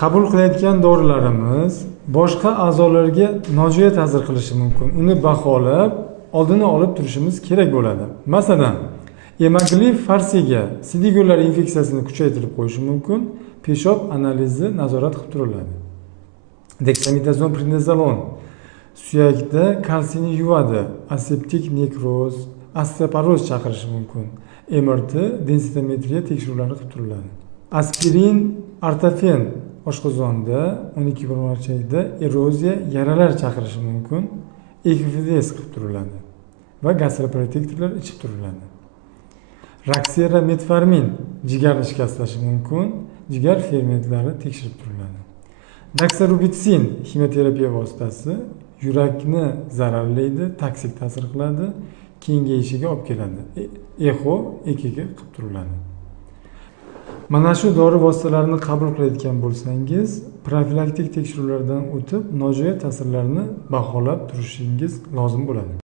Qabul qilayotgan dorilarimiz boshqa a'zolarga nojo'ya ta'sir qilishi mumkin. Uni baholab, oldini olib turishimiz kerak bo'ladi. Masalan, emaglif farsiga sidik yo'llari infeksiyasini kuchaytirib qo'yishi mumkin. Peshob analizi nazorat qilib turiladi. Dexametazon prednizolon suyakda kalsiyni yuvadi, aseptik nekroz, osteoporoz chaqirishi mumkin. MRT, densitometriya tekshiruvlari qilib turiladi. Aspirin, artofen oshqozonda 12-1 eroziya, yaralar chaqirishi mumkin. Ekvides qilib turiladi va gastroprotektorlar ichib turiladi. Raksera, metformin jigarni shikastlashi mumkin. Jigar fermentlari tekshirib turiladi. Daksarubitsin ximiyoterapiya vositasi yurakni zararlaydi, toksik ta'sir qiladi, kengayishiga olib keladi. Echo, EKG qilib turiladi. Mana shu dori vositalarini qabul qilayotgan bo'lsangiz, profilaktik tekshiruvlardan o'tib, nojo'ya ta'sirlarni baholab turishingiz lozim bo'ladi.